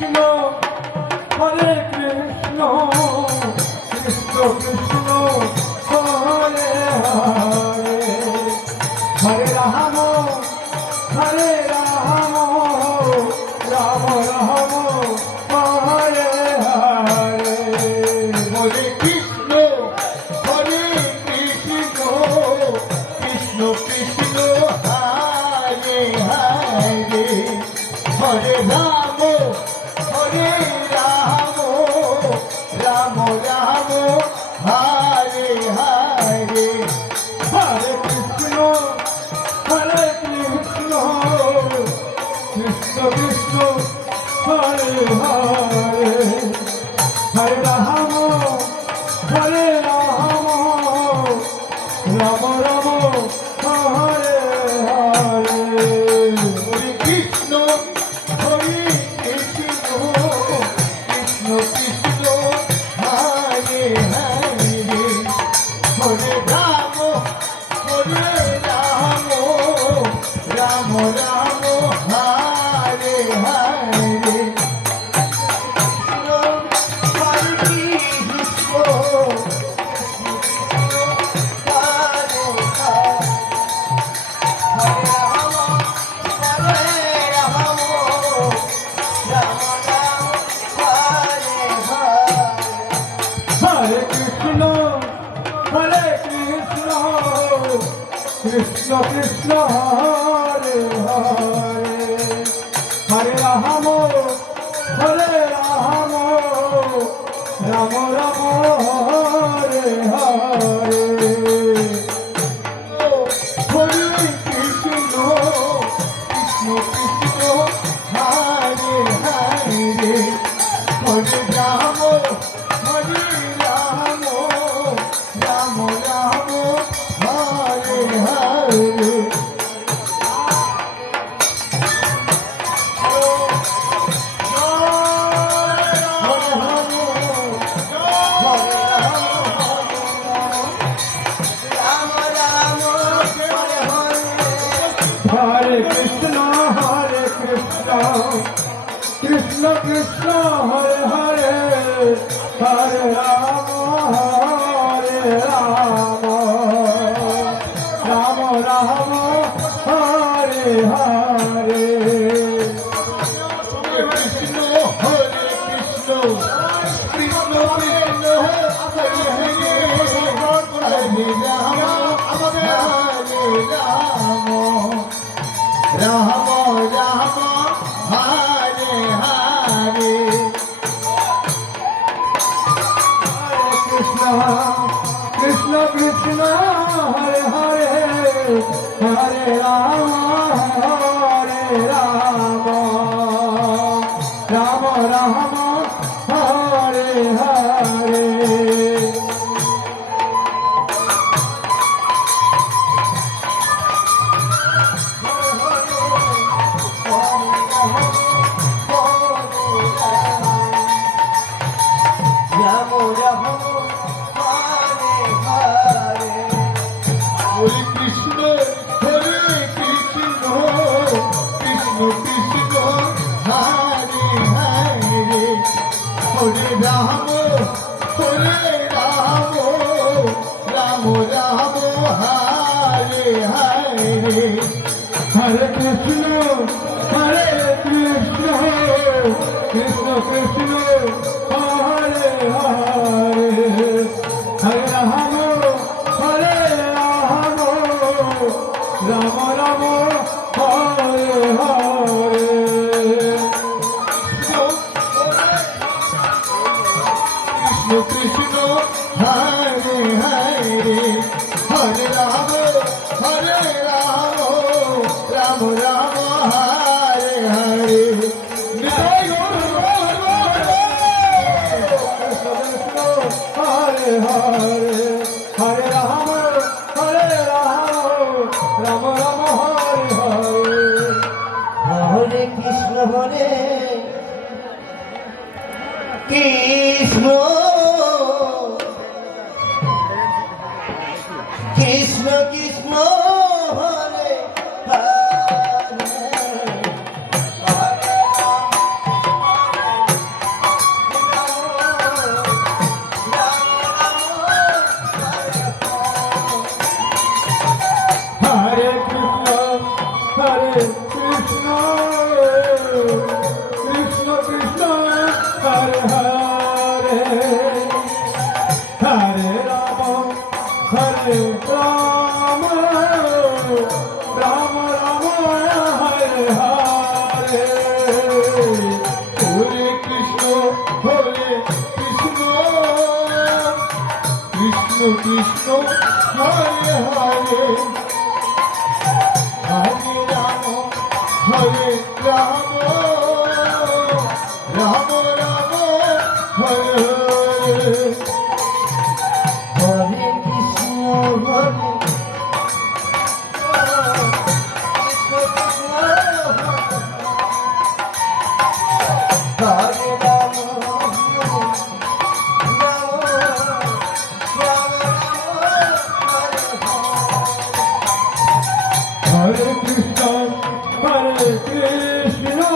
Krishna Hare Krishna Krishna Krishna Hare Hare Hare Ram Hare Ram Ram Ram Hare Hare Hare Krishna Hare Krishna Krishna Krishna Hare Hare Hare Ram Ram Ram Hare Hare Hare Krishna Hare Krishna Krishna Krishna Hare Hare Hare Ram Hare Ram Ram Ram Hare Hare Hare Krishna Hare Krishna Krishna Krishna Hare Hare Hare Ram Ram Ram Hare Hare Hare Krishna Hare Krishna Hare Krishna Krishna Krishna Hare Hare Hare Ram Ram Ram Hare Hare Hare Krishna Krishna Krishna Hare Hare Hare Ram Ram Ram Hare Hare Hare Krishna Krishna Krishna Hare Hare Hare Ram Ram Ram Hare Hare Krishna Hare Krishna Krishna Krishna Hare Hare Hare Ram Ram Ram Hare Hare Krishna Krishna Krishna Hare Hare Hare Ram Ram Ram Hare Hare Ram Ram Hare Hare Hare Krishna Hare Krishna Krishna Krishna Hare Hare Hare Ram Ram Ram Hare Hare Hare Krishna Krishna Krishna Hare Hare Hare Ram Ram Ram Hare Hare Krishna Krishna Hare Hare Hare Ram Ram Ram Hare Hare Nitai Gour Hare Krishna Krishna Krishna Hare Hare Hare Ram Ram Ram Hare Hare Hare Krishna Hare Hare Ram Hare Krishna,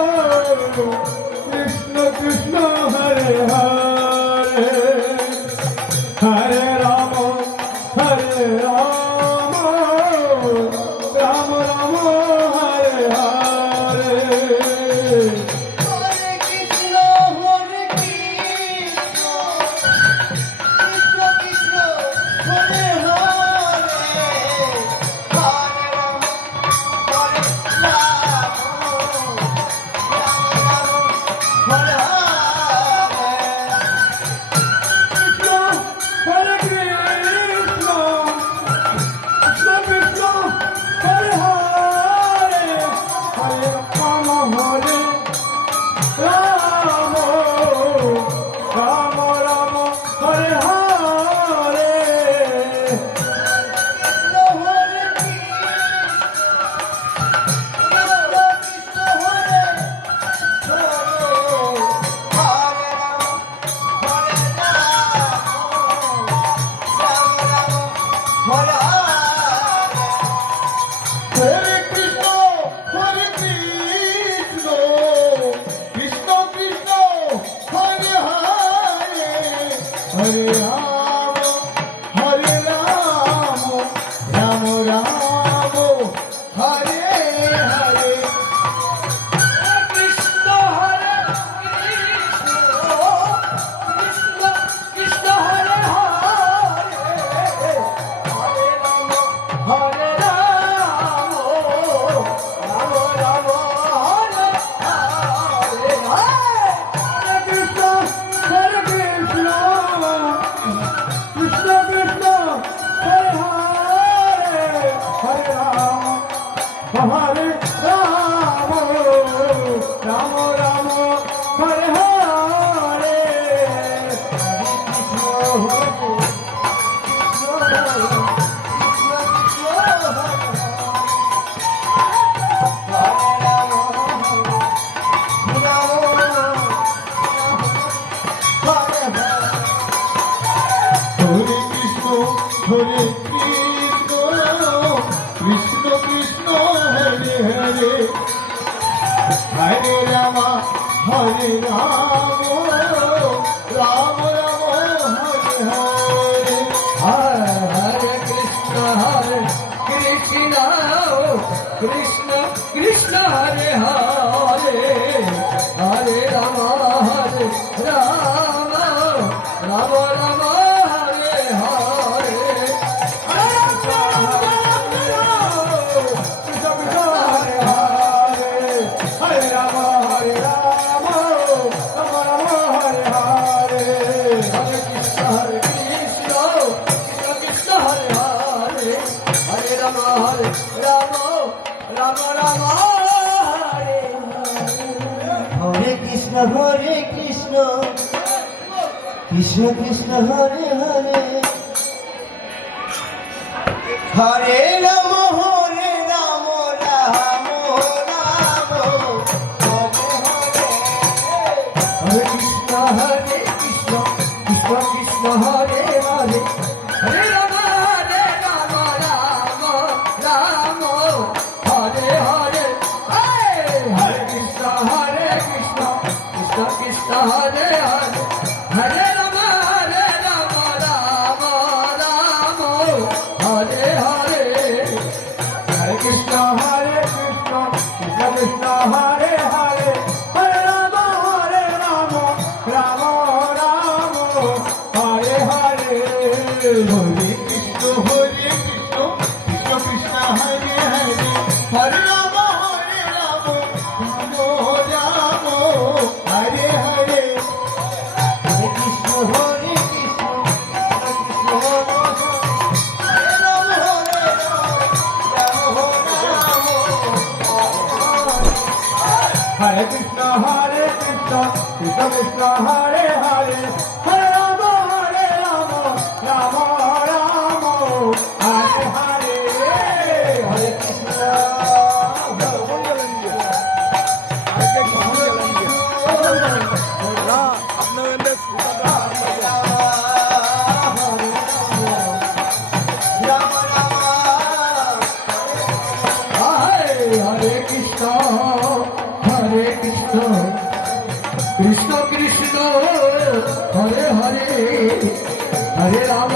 Krishna Krishna, Hare Hare, Hare Rama, Hare Rama, Rama Rama, Hare Hare. Hare Krishna Hare Krishna Krishna Krishna Hare Hare Hare Ram Hare Ram Ram Ram Hare Hare Krishna, Hare Krishna, Krishna Hare Rama, Rama Rama, Hare Hare. Hare Krishna, Krishna Krishna, Hare Hare, Hare Rama, Hare Rama, Rama Rama, Hare Hare. Hare Krishna, Krishna Krishna, Hare Hare, Hare Rama, Hare Rama, Rama Rama, Hare Hare. Hare Krishna, Krishna Krishna, Hare Hare, Hare Rama, Hare Rama, Rama Rama, Hare Krishna, Krishna Krishna, Hare Hare, Hare Rama, Rama Rama, Hare Hare, Hare Krishna, Krishna Krishna, Hare Hare, Hare Rama, Rama Rama, Hare Hare, Hare Krishna, Krishna Krishna, Hare Hare, Hare Rama, Rama Rama, Hare Hare. Hare Krishna, Krishna Krishna, Hare Hare, Hare Rama, Rama, Rama, Krishna Krishna Hare Hare Hare Ram Ram Ram Hare Hare Hare Krishna Hare Krishna Krishna Krishna Hare Hare Hare Ram